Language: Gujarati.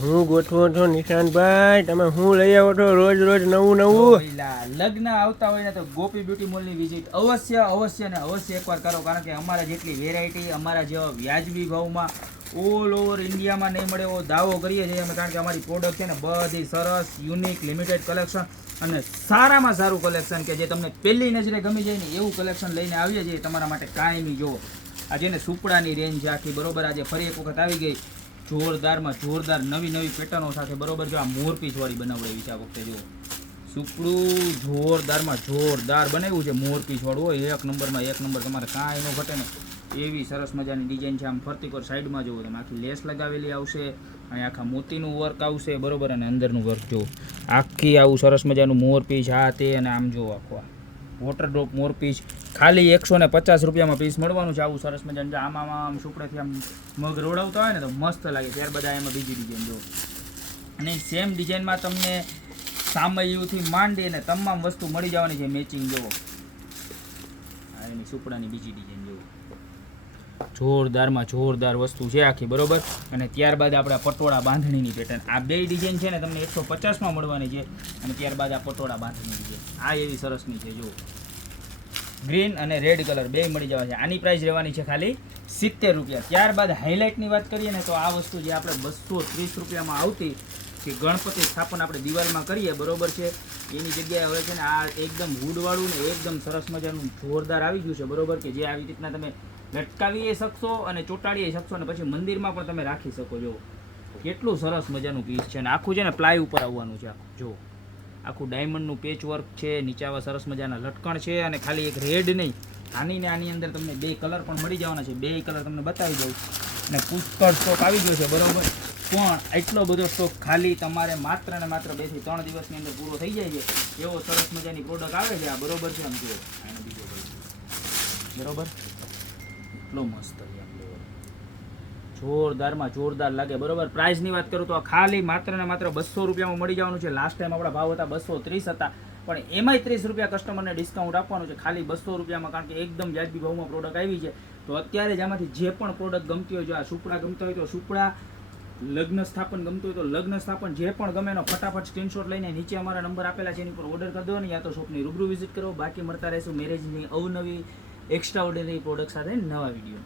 હું ગોઠવો છો નિશાંતભાઈ? તમે હું લઈ આવો છો રોજ રોજ નવું નવું? લગ્ન આવતા હોય ને તો ગોપી બ્યુટી મોલની વિઝિટ અવશ્ય અવશ્ય ને અવશ્ય એકવાર કરો, કારણ કે અમારા જેટલી વેરાયટી, અમારા જેવા વ્યાજબી ભાવમાં ઓલ ઓવર ઇન્ડિયામાં નહીં મળે એવો દાવો કરીએ છીએ અમે, કારણ કે અમારી પ્રોડક્ટ છે ને બધી સરસ, યુનિક, લિમિટેડ કલેક્શન અને સારામાં સારું કલેક્શન કે જે તમને પહેલી નજરે ગમી જાય ને એવું કલેક્શન લઈને આવીએ છીએ તમારા માટે કાયમી. જુઓ આજે ને સુપડાની રેન્જ આખી બરોબર આજે ફરી એક વખત આવી ગઈ જોરદારમાં જોરદાર નવી નવી પેટર્નો સાથે બરોબર. જો આ મોરપીસ વાળી બનાવડાવી છે આ વખતે. જુઓ સુપડું જોરદારમાં જોરદાર બનાવ્યું છે, મોરપીસ વાળું હોય એક નંબરમાં એક નંબર, તમારે કાંઈ ન ઘટે ને એવી સરસ મજાની ડિઝાઇન છે. આમ ફરતી પર સાઈડમાં જુઓ તમે આખી લેસ લગાવેલી આવશે, અહીં આખા મોતીનું વર્ક આવશે બરોબર, અને અંદરનું વર્ક જુઓ આખી આવું સરસ મજાનું મોરપીસ આ તે, અને આમ જુઓ આખો વોટર ડ્રોપ મોરપીસ ખાલી 150 રૂપિયામાં પીસ મળવાનું છે. આવું સરસ મજાનું આમાં આમ સુપડેથી આમ મગ રોડાવતા હોય ને તો મસ્ત લાગે. ત્યારબાદ એમાં બીજી ડિઝાઇન જુઓ, અને સેમ ડિઝાઇનમાં તમને સામયુથી માંડી અને તમામ વસ્તુ મળી જવાની છે મેચિંગ. જુઓ એની સુપડાની બીજી ડિઝાઇન જુઓ, જોરદારમાં જોરદાર વસ્તુ છે આખી બરોબર. અને ત્યારબાદ આપણે પટોળા બાંધણીની પેટર્ન, આ બે ડિઝાઇન છે ને તમને 150માં મળવાની છે, અને ત્યારબાદ આ પટોળા બાંધણી ડિઝાઇન આ એવી સરસની છે. જુઓ ગ્રીન અને રેડ કલર બે મળી જવા છે. આની પ્રાઇસ રહેવાની છે ખાલી 70 રૂપિયા. ત્યારબાદ હાઇલાઇટની વાત કરીએ ને તો આ વસ્તુ જે આપણે 230 રૂપિયામાં આવતી કે ગણપતિ સ્થાપન આપણે દિવાલમાં કરીએ બરોબર છે, એની જગ્યાએ હવે છે ને આ એકદમ વુડવાળું ને એકદમ સરસ મજાનું જોરદાર આવી ગયું છે બરોબર, કે જે આવી રીતના તમે લટકાવી શકશો અને ચોંટાડી શકશો, અને પછી મંદિરમાં પણ તમે રાખી શકો. જો કેટલું સરસ મજાનું પીસ છે, અને આખું છે ને પ્લાય ઉપર આવવાનું છે. આખું જો આખું ડાયમંડનું પેચ વર્ક છે, નીચે આવા સરસ મજાના લટકણ છે, અને ખાલી એક રેડ નહીં, આની ને આની અંદર તમને બે કલર પણ મળી જવાના છે. બે કલર તમને બતાવી દઉં, અને પુષ્કળ સ્ટોક આવી ગયો છે બરોબર, પણ એટલો બધો સ્ટોક ખાલી તમારે માત્ર ને માત્ર 2 થી 3 દિવસની અંદર પૂરો થઈ જાય છે એવો સરસ મજાની પ્રોડક્ટ આવે છે આ બરોબર છે. આમ જુઓ આનો બીજો બરોબર એટલો મસ્ત છે, જોરદારમાં જોરદાર લાગે બરોબર. પ્રાઇસની વાત કરું તો ખાલી માત્ર ને માત્ર 200 રૂપિયામાં મળી જવાનું છે. લાસ્ટ ટાઈમ આપણા ભાવ હતા 230 હતા, પણ એમાંય 30 રૂપિયા કસ્ટમરને ડિસ્કાઉન્ટ આપવાનું છે ખાલી 200 રૂપિયામાં, કારણ કે એકદમ વ્યાજબી ભાવમાં પ્રોડક્ટ આવી છે. તો અત્યારે જ આમાંથી જે પણ પ્રોડક્ટ ગમતી હોય, જો આ સુપડા ગમતા હોય તો સુપડા, લગ્ન સ્થાપન ગમતું હોય તો લગ્ન સ્થાપન, જે પણ ગમે એનો ફટાફટ સ્ક્રીનશોટ લઈને નીચે અમારા નંબર આપેલા છે એની પર ઓર્ડર કરી દો, ને યા તો શોપની રૂબરૂ વિઝિટ કરો. બાકી મળતા રહેશું મેરેજની અવનવી એક્સ્ટ્રા ઓર્ડિનરી પ્રોડક્ટ સાથે નવા વિડીયો.